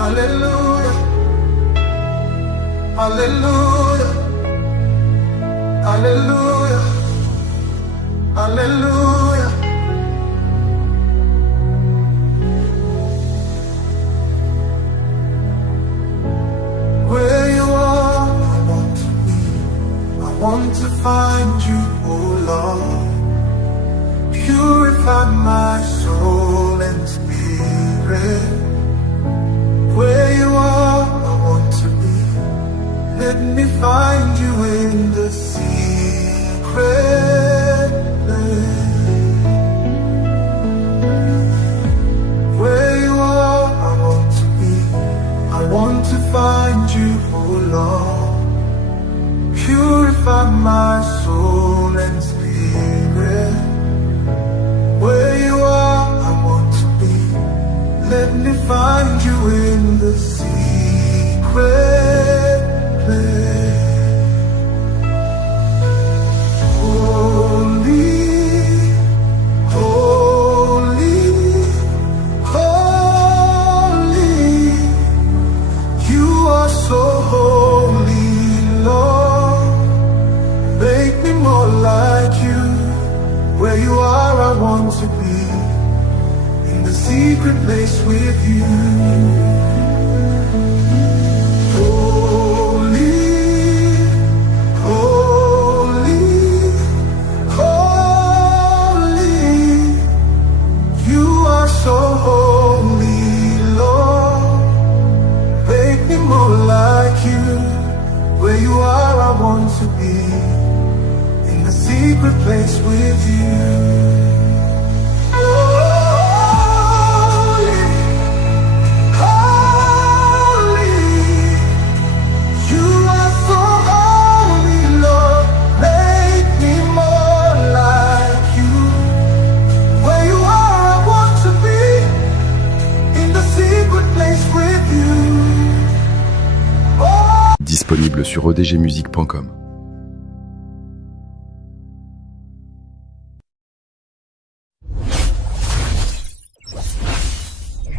Hallelujah, hallelujah, hallelujah, hallelujah. Where you are, I want to be. I want to find you, oh Lord. Purify my soul and spirit. Where you are, I want to be. Let me find you in the secret place. Where you are, I want to be. I want to find you, oh Lord. Purify my soul and spirit. Where you are, I want to be. Let me find you in the secret place. Holy, holy, holy. You are so holy, Lord. Make me more like you. Where you are, I want to be. In the secret place with you. Holy, holy, holy. You are so holy, Lord. Make me more like you. Where you are, I want to be. In the secret place with you. Holy, holy. You are so holy, Lord. Make me more like you. Where you are, I want to be. In the secret place with you. Disponible sur odgmusic.com.